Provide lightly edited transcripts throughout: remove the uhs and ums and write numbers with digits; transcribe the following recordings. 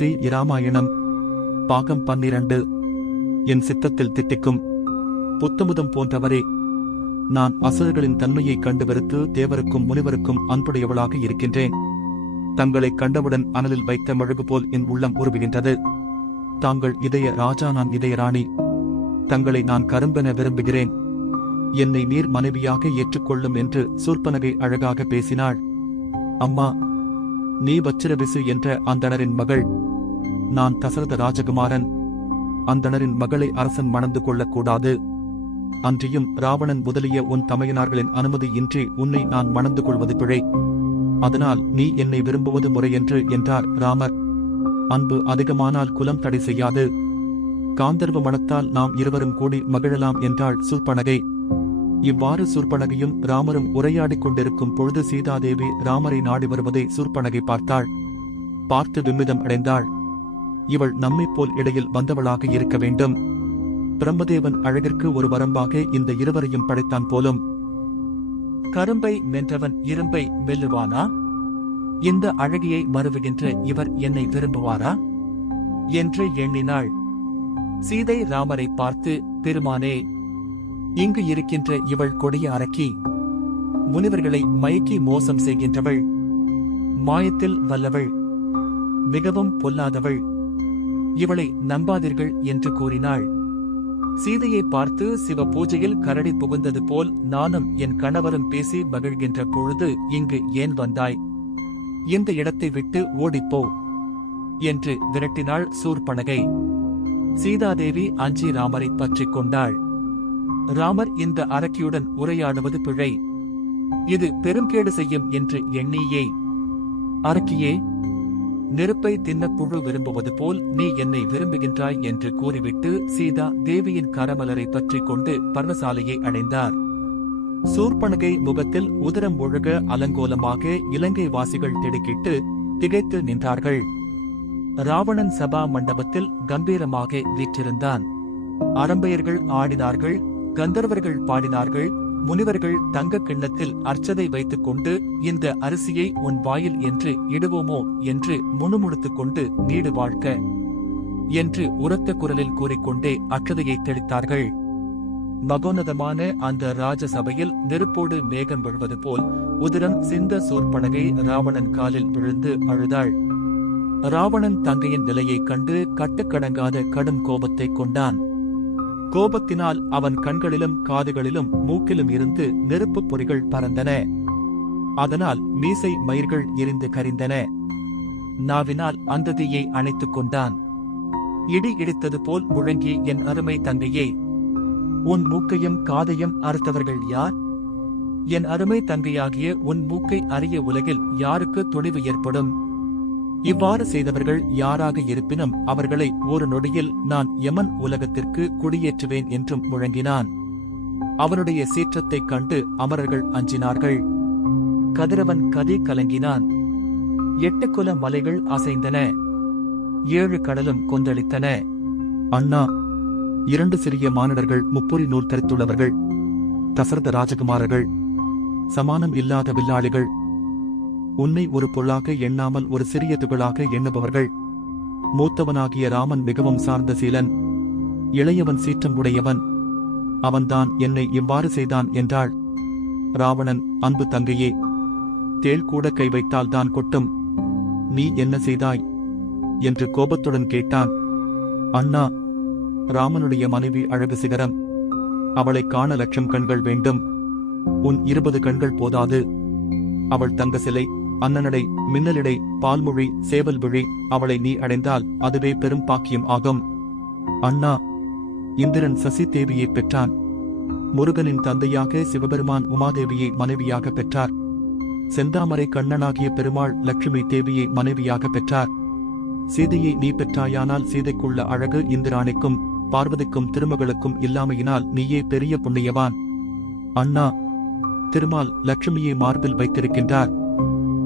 ஸ்ரீ இராமாயணம் பாகம் 12. என் சித்தத்தில் திட்டிக்கும் புத்தமுதம் போன்றவரே, நான் அசுரர்களின் தன்மையைக் கண்டு வெறுத்து தேவருக்கும் முனிவருக்கும் அன்புடையவளாக இருக்கின்றேன். தங்களைக் கண்டவுடன் அனலில் வைத்த மெழுகு போல் என் உள்ளம் உருவுகின்றது. தாங்கள் இதய ராஜா, நான் இதய ராணி. தங்களை நான் கரும்பென விரும்புகிறேன். என்னை நீர் மனைவியாக ஏற்றுக்கொள்ளும் என்று சூர்ப்பனகை அழகாக பேசினாள். அம்மா, நீ வச்சிரவிசு என்ற அந்தணரின் மகள். நான் தசரத ராஜகுமாரன். அந்தணரின் மகளை அரசன் மணந்து கொள்ளக்கூடாது. அன்றியும் ராவணன் முதலிய உன் தமையனார்களின் அனுமதியின்றி உன்னை நான் மணந்து கொள்வது பிழை. அதனால் நீ என்னை விரும்புவது முறையென்று என்றார் ராமர். அன்பு அதிகமானால் குலம் தடை செய்யாது. காந்தர்வ மணத்தால் நாம் இருவரும் கூடி மகிழலாம் என்றாள் சூர்ப்பனகை. இவ்வாறு சூர்ப்பனகையும் ராமரும் உரையாடிக் கொண்டிருக்கும் பொழுது சீதாதேவி ராமரை நாடி வருவதை சூர்ப்பனகை பார்த்தாள். பார்த்து விம்மிதம் அடைந்தாள். இவள் நம்மைப் போல் இடையில் வந்தவளாக இருக்க வேண்டும். பிரம்மதேவன் அழகிற்கு ஒரு வரம்பாக இந்த இருவரையும் படைத்தான் போலும். கரும்பை மென்றவன் இரும்பை மெல்லுவானா? இந்த அழகியை மறுவுகின்ற இவர் என்னை விரும்புவாரா என்று எண்ணினாள். சீதை ராமரை பார்த்து, பெருமானே, இங்கு இருக்கின்ற இவள் கொடிய அரக்கி. முனிவர்களை மயக்கி மோசம் செய்கின்றவள். மாயத்தில் வல்லவள். மிகவும் பொல்லாதவள். இவளை நம்பாதீர்கள் என்று கூறினாள். சீதையை பார்த்து, சிவ பூஜையில் கரடி புகுந்தது போல் நானும் என் கணவரும் பேசி மகிழ்கின்ற பொழுது இங்கு ஏன் வந்தாய்? இந்த இடத்தை விட்டு ஓடிப்போ என்று விரட்டினாள் சூர்ப்பனகை. சீதாதேவி அஞ்சி ராமரை பற்றிக் கொண்டாள். ராமர் இந்த அரக்கியுடன் உரையாடுவது பிழை. இது பெருங்கேடு செய்யும் என்று எண்ணியே. அரக்கியே, நெருப்பை தின்ன புழு விரும்புவது போல் நீ என்னை விரும்புகின்றாய் என்று கூறிவிட்டு சீதா தேவியின் கரமலரை பற்றிக் கொண்டு பர்ணசாலையை அடைந்தார். சூர்ப்பனகை முகத்தில் உதரம் ஒழுக அலங்கோலமாக இலங்கை வாசிகள் திடுக்கிட்டு திகைத்து நின்றார்கள். ராவணன் சபா மண்டபத்தில் கம்பீரமாக வீற்றிருந்தான். அரம்பையர்கள் ஆடினார்கள், கந்தர்வர்கள் பாடினார்கள், முனிவர்கள் தங்க கிண்ணத்தில் அர்ச்சதை வைத்துக் கொண்டு இந்த அரிசியை உன் வாயில் என்று இடுவோமோ என்று முணுமுணுத்துக் கொண்டு நீடு வாழ்க்க என்று உரத்த குரலில் கூறிக்கொண்டே அச்சதையை தெளித்தார்கள். மகோன்னதமான அந்த ராஜசபையில் நெருப்போடு மேகம் விழுவது போல் உதிரம் சிந்த சூர்ப்பனகை ராவணன் காலில் விழுந்து அழுதாள். ராவணன் தங்கையின் நிலையைக் கண்டு கட்டுக்கடங்காத கடும் கோபத்தை கொண்டான். கோபத்தினால் அவன் கண்களிலும் காதுகளிலும் மூக்கிலும் இருந்து நெருப்புப் பொறிகள் பறந்தன. அதனால் மீசை மயிர்கள் எரிந்து கரிந்தன. நாவினால் அந்த தீயை அணைத்துக் கொண்டான். இடி இடித்தது போல் முழங்கி, என் அருமை தங்கையே, உன் மூக்கையும் காதையும் அறுத்தவர்கள் யார்? என் அருமை தங்கையாகிய உன் மூக்கை அறிய உலகில் யாருக்கு துணிவு ஏற்படும்? இவ்வாறு செய்தவர்கள் யாராக இருப்பினும் அவர்களை ஒரு நொடியில் நான் யமன் உலகத்திற்கு குடியேற்றுவேன் என்றும் முழங்கினான். அவனுடைய சீற்றத்தைக் கண்டு அமரர்கள் அஞ்சினார்கள். கதிரவன் கதி கலங்கினான். 8 குல மலைகள் அசைந்தன. 7 கடலும் கொந்தளித்தன. அண்ணா, 2 சிறிய மானிடர்கள் முப்புரி நூல் தரித்துள்ளவர்கள். தசரத ராஜகுமாரர்கள். சமானம் இல்லாத வில்லாளிகள். உன்னை ஒரு பொருளாக எண்ணாமல் ஒரு சிறிய துகளாக எண்ணுபவர்கள். மூத்தவனாகிய ராமன் மிகவும் சார்ந்த சீலன். இளையவன் சீற்றம் உடையவன். அவன்தான் என்னை இவ்வாறு செய்தான் என்றாள். ராவணன், அன்பு தங்கையே, தேள் கூட கை வைத்தால் தான் கொட்டும். நீ என்ன செய்தாய் என்று கோபத்துடன் கேட்டான். அண்ணா, ராமனுடைய மனைவி அழகு சிகரம். அவளைக் காண 1,00,000 கண்கள் வேண்டும். உன் 20 கண்கள் போதாது. அவள் தங்க சிலை, அன்னநடை, மின்னலிடை, பால்மொழி, சேவல் விழி. அவளை நீ அடைந்தால் அதுவே பெரும் பாக்கியம் ஆகும். அண்ணா, இந்திரன் சசி தேவியை பெற்றான். முருகனின் தந்தையாக சிவபெருமான் உமாதேவியை மனைவியாக பெற்றார். செந்தாமரை கண்ணனாகிய பெருமாள் லட்சுமி தேவியை மனைவியாக பெற்றார். சீதையை நீ பெற்றாயானால் சீதைக்குள்ள அழகு இந்திராணிக்கும் பார்வதிக்கும் திருமகளுக்கும் இல்லாமையினால் நீயே பெரிய புண்ணியவான். அண்ணா, திருமால் லட்சுமியை மார்பில் வைத்திருக்கின்றார்.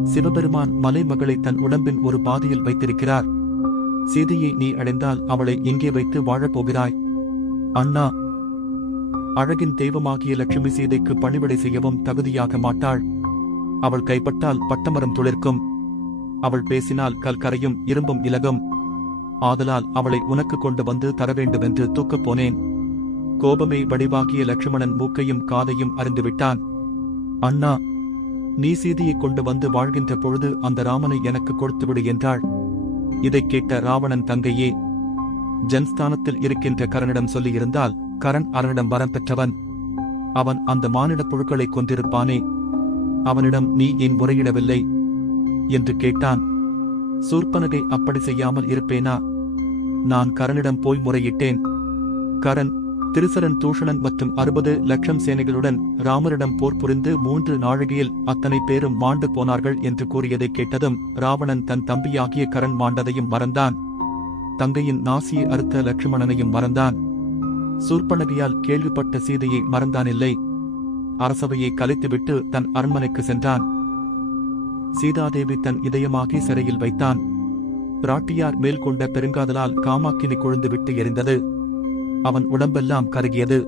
சிவபெருமான் மலைமகளை தன் உடம்பின் ஒரு பாதியில் வைத்திருக்கிறார். சீதையை நீ அடைந்தால் அவளை எங்கே வைத்து வாழப்போகிறாய்? அண்ணா, அழகின் தெய்வமாகிய லட்சுமி சீதைக்கு பணிவிடை செய்யவும் தகுதியாக மாட்டாள். அவள் கைப்பட்டால் பட்டமரம் துளிர்க்கும். அவள் பேசினால் கல் கரையும் இரும்பும் இலகும். ஆதலால் அவளை உனக்கு கொண்டு வந்து தரவேண்டுமென்று தூக்கப் போனேன். கோபமே வடிவாகிய லட்சுமணன் மூக்கையும் காதையும் அறிந்துவிட்டான். அண்ணா, நீ சீதையைக் கொண்டு வந்து வாழ்கின்ற பொழுது அந்த ராமனை எனக்கு கொடுத்துவிடு என்றாள். இதைக் கேட்ட ராவணன், தங்கையே, ஜன்ஸ்தானத்தில் இருக்கின்ற கரனிடம் சொல்லியிருந்தால் கரன் அரனிடம் வரம் பெற்றவன். அவன் அந்த மானிடப் புழுக்களை கொன்றிருப்பானே, அவனிடம் நீ ஏன் முறையிடவில்லை என்று கேட்டான். சூர்ப்பனகை, அப்படி செய்யாமல் இருப்பேனா? நான் கரனிடம் போய் முறையிட்டேன். கரன், திருசரன், தூஷணன் மற்றும் 60 லட்சம் சேனைகளுடன் ராமரிடம் போர் புரிந்து 3 நாழிகையில் அத்தனை பேரும் மாண்டு போனார்கள் என்று கூறியதைக் கேட்டதும் ராவணன் தன் தம்பியாகிய கரன் மாண்டதையும் மறந்தான். தங்கையின் நாசியை அறுத்த லட்சுமணனையும் மறந்தான். சூர்ப்பனகையால் கேள்விப்பட்ட சீதையை மறந்தானில்லை. அரசவையை கலைத்துவிட்டு தன் அரண்மனைக்கு சென்றான். சீதாதேவி தன் இதயமாகி சிறையில் வைத்தான். பிராட்டியார் மேல் கொண்ட பெருங்காதலால் காமாக்கினி கொழுந்து விட்டு எரிந்தது. அவன் உடம்பெல்லாம் கருகியது.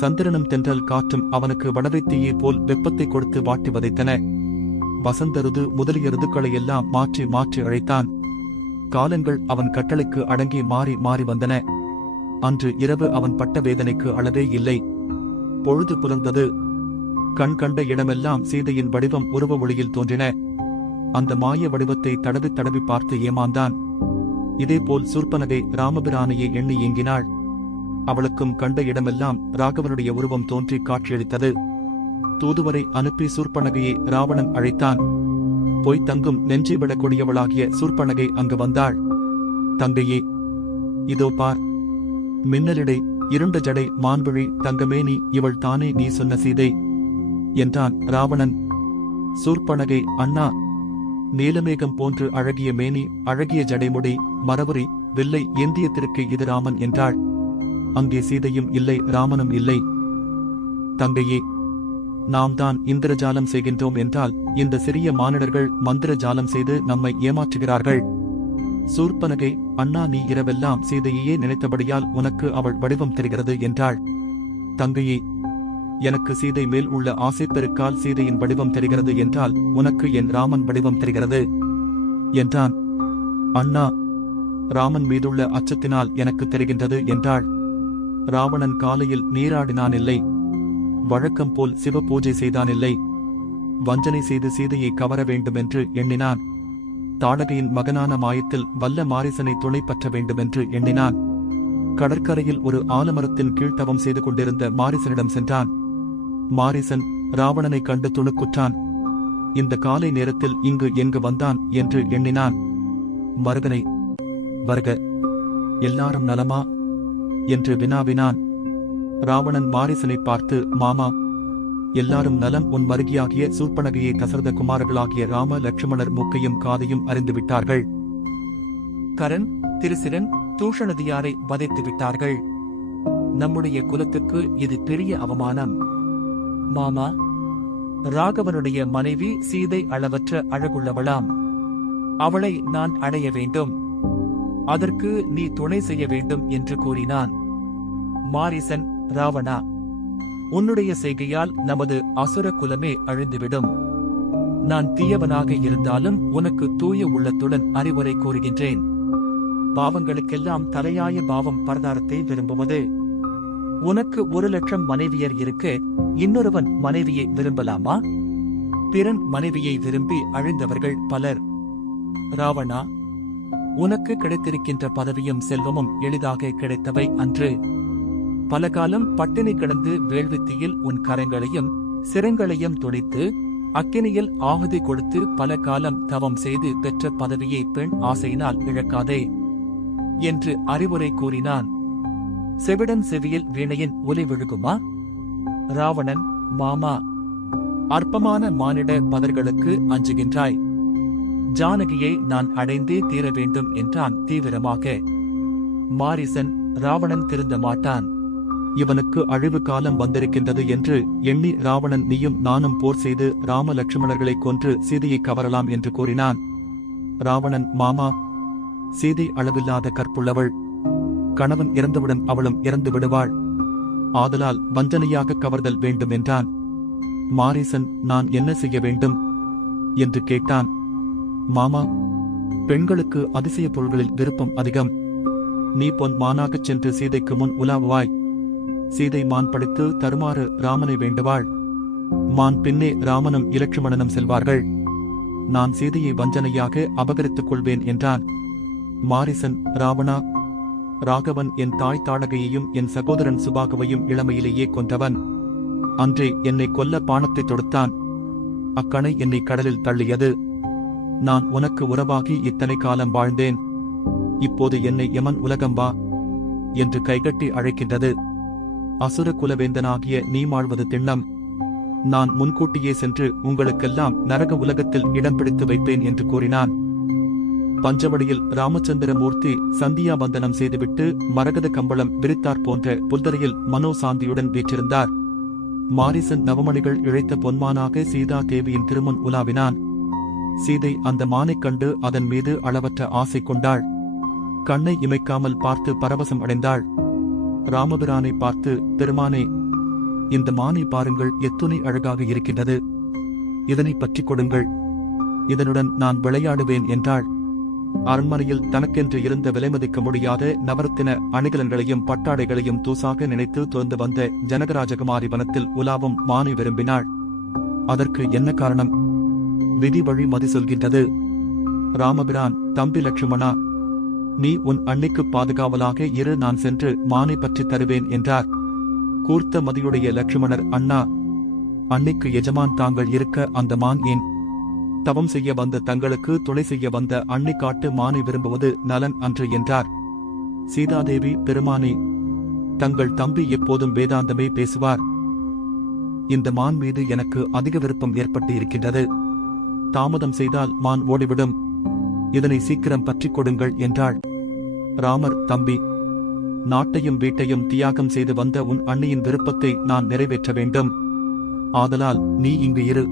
சந்திரனும் தென்றல் காற்றும் அவனுக்கு வடவைத்தீயை போல் வெப்பத்தை கொடுத்து வாட்டி வதைத்தன. வசந்த ருது முதலிய ருதுக்களையெல்லாம் மாற்றி மாற்றி அழைத்தான். காலங்கள் அவன் கட்டளைக்கு அடங்கி மாறி மாறி வந்தன. அன்று இரவு அவன் பட்ட வேதனைக்கு அளவே இல்லை. பொழுது புலர்ந்தது. கண் கண்ட இடமெல்லாம் சீதையின் வடிவம் உருவ ஒளியில் தோன்றின. அந்த மாய வடிவத்தை தடவி தடவி பார்த்து ஏமாந்தான். இதேபோல் சூர்ப்பனகை ராமபிரானையை எண்ணி ஏங்கினாள். அவளுக்கும் கண்ட இடமெல்லாம் ராகவனுடைய உருவம் தோன்றி காட்சியளித்தது. தூதுவரை அனுப்பி சூர்ப்பனகையை ராவணன் அழைத்தான். போய் தங்கும் நெஞ்சை விடக்கூடியவளாகிய சூர்ப்பனகை அங்கு வந்தாள். தங்கையே, இதோ பார், மின்னலிடை, இருண்ட ஜடை, மான்விழி, தங்கமேனி, இவள் தானே நீ சொன்ன சீதை என்றான் ராவணன். சூர்ப்பனகை, அண்ணா, நீலமேகம் போன்று அழகிய மேனி, அழகிய ஜடைமுடி, மரபுரி, வில்லை ஏந்திய திருக்கு இது ராமன் என்றாள். அங்கே சீதையும் இல்லை, ராமனும் இல்லை. தங்கையே, நாம் தான் இந்திரஜாலம் செய்கின்றோம் என்றால் இந்த சிறிய மானிடர்கள் மந்திர ஜாலம் செய்து நம்மை ஏமாற்றுகிறார்கள். சூர்ப்பனகை, அண்ணா, நீ இரவெல்லாம் சீதையே நினைத்தபடியால் உனக்கு அவள் வடிவம் தெரிகிறது என்றாள். தங்கையே, எனக்கு சீதை மேல் உள்ள ஆசை பெருக்கால் சீதையின் வடிவம் தெரிகிறது என்றால் உனக்கு என் ராமன் வடிவம் தெரிகிறது என்றான். அண்ணா, ராமன் மீதுள்ள அச்சத்தினால் எனக்கு தெரிகின்றது என்றாள். ராவணன் காலையில் நீராடினானில்லை. வழக்கம் போல் சிவ பூஜை செய்தானில்லை. வஞ்சனை செய்து சீதையை கவர வேண்டுமென்று எண்ணினான். தாடகையின் மகனான மாயத்தில் வல்ல மாரிசனை துணை பற்ற வேண்டுமென்று எண்ணினான். கடற்கரையில் ஒரு ஆலமரத்தின் கீழ்த்தவம் செய்து கொண்டிருந்த மாரிசனிடம் சென்றான். மாரிசன் ராவணனை கண்டு துணுக்குற்றான். இந்த காலை நேரத்தில் இங்கு எங்கு வந்தான் என்று எண்ணினான். மருகனை, வருக, எல்லாரும் நலமா என்று வினாவினான். ராவணன் மாரிசனை பார்த்து, மாமா, எல்லாரும் நலம். உன் மருகியாகிய சூர்ப்பனகையை தசரத குமாரர்களாகிய ராம லட்சுமணர் மூக்கையும் காதையும் அறிந்துவிட்டார்கள். கரன், திருசிரன், தூஷணதியாரை வதைத்து விட்டார்கள். நம்முடைய குலத்துக்கு இது பெரிய அவமானம். மாமா, ராகவனுடைய மனைவி சீதை அளவற்ற அழகுள்ளவளாம். அவளை நான் அடைய வேண்டும். அதற்கு நீ துணை செய்ய வேண்டும் என்று கூறினான். மாரிசன், ராவணா, உன்னுடைய செய்கையால் நமது அசுர குலமே அழிந்துவிடும். நான் தீயவனாக இருந்தாலும் உனக்கு தூய உள்ளத்துடன் அறிவுரை கூறுகின்றேன். பாவங்களுக்கெல்லாம் தலையாய பாவம் பரதாரத்தை விரும்புவது. உனக்கு 1 லட்சம் மனைவியர் இருக்க இன்னொருவன் மனைவியை விரும்பலாமா? பிறன் மனைவியை விரும்பி அழிந்தவர்கள் பலர். ராவணா, உனக்கு கிடைத்திருக்கின்ற பதவியும் செல்வமும் எளிதாக கிடைத்தவை அன்று. பல காலம் பட்டினி கிடந்து வேள்வித்தியில் உன் கரங்களையும் சிரங்களையும் துடித்து அக்கினியில் ஆகுதி கொடுத்து பல காலம் தவம் செய்து பெற்ற பதவியை பெண் ஆசையினால் இழக்காதே என்று அறிவுரை கூறினான். செவிடன் செவியில் வீணையின் ஒலி விழுகுமா? ராவணன், மாமா, அற்பமான மானிட பதர்களுக்கு அஞ்சுகின்றாய். ஜானகியை நான் அடைந்தே தீர வேண்டும் என்றான் தீவிரமாக. மாரிசன், ராவணன் திருந்த மாட்டான். இவனுக்கு அழிவு காலம் வந்திருக்கின்றது என்று எண்ணி ராவணன் நீயும் நானும் போர் செய்து ராம லட்சுமணர்களை கொன்று சீதையை கவரலாம் என்று கூறினான். ராவணன், மாமா, சீதை அளவில்லாத கற்புள்ளவள். கணவன் இறந்தவுடன் அவளும் இறந்து விடுவாள். ஆதலால் வஞ்சனையாக கவர்தல் வேண்டும் என்றான். மாரிசன், நான் என்ன செய்ய வேண்டும் என்று கேட்டான். மாமா, பெண்களுக்கு அதிசய பொருள்களில் விருப்பம் அதிகம். நீ பொன் மானாகச் சென்று சீதைக்கு முன் உலாவுவாய். சீதை மான் படைத்து தருமாறு ராமனை வேண்டுவாள். மான் பின்னே ராமனும் இலட்சுமணனும் செல்வார்கள். நான் சீதையை வஞ்சனையாக அபகரித்துக் கொள்வேன் என்றான். மாரிசன், ராவணா, ராகவன் என் தாய் தாடகையையும் என் சகோதரன் சுபாகவையும் இளமையிலேயே கொன்றவன். அன்றே என்னை கொல்ல பாணத்தை தொடுத்தான். அக்கணை என்னை கடலில் தள்ளியது. நான் உனக்கு உறவாகி இத்தனை காலம் வாழ்ந்தேன். இப்போது என்னை யமன் உலகம்பா என்று கைகட்டி அழைக்கின்றது. அசுர குலவேந்தனாகிய நீ வாழ்வது திண்ணம். நான் முன்கூட்டியே சென்று உங்களுக்கெல்லாம் நரக உலகத்தில் இடம் பிடித்து வைப்பேன் என்று கூறினான். பஞ்சவடியில் ராமச்சந்திரமூர்த்தி சந்தியா வந்தனம் செய்துவிட்டு மரகத கம்பளம் விரித்தார் போன்ற புல்தரையில் மனோசாந்தியுடன் வீற்றிருந்தார். மாரிசன் நவமணிகள் இழைத்த பொன்மானாக சீதா தேவியின் திருமுன் உலாவினான். சீதை அந்த மானைக் கண்டு அதன் மீது அளவற்ற ஆசை கொண்டாள். கண்ணை இமைக்காமல் பார்த்து பரவசம் அடைந்தாள். ராமபிரானை பார்த்து, பெருமானே, இந்த மானை பாருங்கள், எத்துணை அழகாக இருக்கின்றது. இதனை பற்றிக் கொடுங்கள். இதனுடன் நான் விளையாடுவேன் என்றாள். அரண்மனையில் தனக்கென்று இருந்த விலைமதிக்க முடியாத நவரத்தின அணிகலன்களையும் பட்டாடைகளையும் தூசாக நினைத்து துறந்து வந்த ஜனகராஜகுமாரி வனத்தில் உலாவும் மானை விரும்பினாள். அதற்கு என்ன காரணம்? விதி வழி மதி சொல்கின்றது. ராமபிரான், தம்பி லட்சுமணா, நீ உன் அன்னைக்கு பாதுகாவலாக இரு, நான் சென்று மானை பற்றி தருவேன் என்றார். கூர்த்த மதியுடைய லட்சுமணர், அண்ணா, அன்னைக்கு எஜமான் தாங்கள் இருக்க அந்த மான் ஏன்? தவம் செய்ய வந்த தங்களுக்கு துணை செய்ய வந்த அன்னை காட்டு மானை விரும்புவது நலன் அன்று என்றார். சீதாதேவி, பெருமானே, தங்கள் தம்பி எப்போதும் வேதாந்தமே பேசுவார். இந்த மான் மீது எனக்கு அதிக விருப்பம் ஏற்பட்டு இருக்கின்றது. தாமதம் செய்தால் மான் ஓடிவிடும். இதனை சீக்கிரம் பற்றிக் கொடுங்கள் என்றாள். ராமர், தம்பி, நாட்டையும் வீட்டையும் தியாகம் செய்து வந்த உன் அண்ணியின் விருப்பத்தை நான் நிறைவேற்ற வேண்டும். ஆதலால் நீ இங்கு இரு,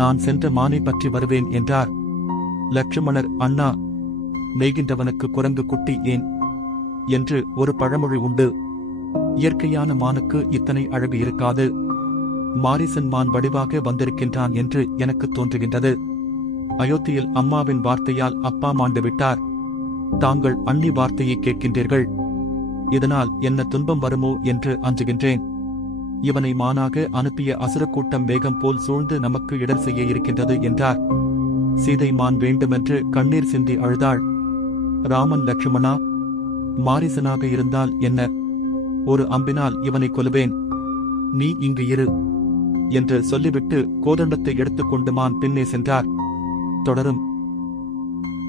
நான் சென்ற மானை பற்றி வருவேன் என்றார். லட்சுமணர், அண்ணா, நெய்கின்றவனுக்கு குரங்கு குட்டி ஏன் என்று ஒரு பழமொழி உண்டு. இயற்கையான மானுக்கு இத்தனை அழகு இருக்காது. மாரிசன் மான் வடிவாக வந்திருக்கின்றான் என்று எனக்கு தோன்றுகின்றது. அயோத்தியில் அம்மாவின் வார்த்தையால் அப்பா மாண்டு விட்டார். தாங்கள் அண்ணி வார்த்தையை கேட்கின்றீர்கள். இதனால் என்ன துன்பம் வருமோ என்று அஞ்சுகின்றேன். இவனை மானாக அனுப்பிய அசுரக்கூட்டம் வேகம் போல் சூழ்ந்து நமக்கு இடர் செய்ய இருக்கின்றது என்றார். சீதை மான் வேண்டுமென்று கண்ணீர் சிந்தி அழுதாள். ராமன், லட்சுமணா, மாரிசனாக இருந்தால் என்ன? ஒரு அம்பினால் இவனை கொல்லுவேன். நீ இங்கு இரு என்று சொல்லிவிட்டு கோதண்டத்தை எடுத்துக்கொண்டு மான் பின்னே சென்றார். தொடரும்.